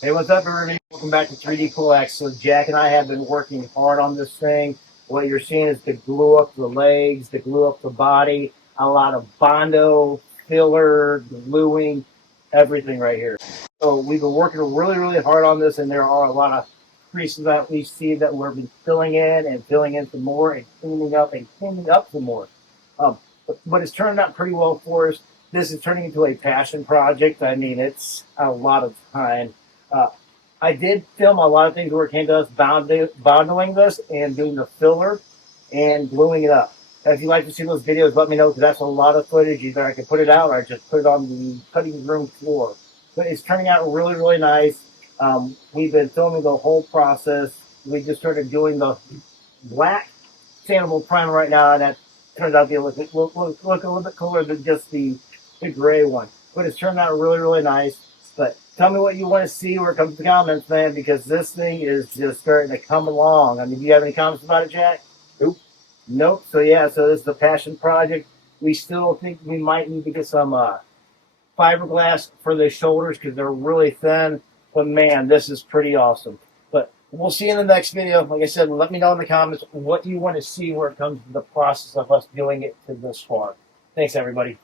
Hey, what's up, everybody? Welcome back to 3D Cool X. So Jack and I have been working hard on this thing. What you're seeing is to glue up the legs, to glue up the body, a lot of Bondo, filler, gluing, everything right here. So we've been working really, really hard on this, and there are a lot of creases that we see that we're been filling in and filling in some more and cleaning up some more. But it's turned out pretty well for us. This is turning into a passion project. I mean, it's a lot of time. uh, I did film a lot of things where it came to us bondoing this and doing the filler and gluing it up. If you'd like to see those videos, let me know because that's a lot of footage. Either I can put it out or I just put it on the cutting room floor. But it's turning out really, really nice. We've been filming the whole process. We just started doing the black sandable primer right now, and that turns out to look a little bit cooler than just the gray one. But it's turned out really, really nice. But tell me what you want to see where it comes to comments, man, because this thing is just starting to come along. I mean, do you have any comments about it, Jack? Nope. Nope. So yeah, so this is a passion project. We still think we might need to get some fiberglass for the shoulders because they're really thin. But man, this is pretty awesome. But we'll see you in the next video. Like I said, let me know in the comments what you want to see where it comes to the process of us doing it to this far. Thanks, everybody.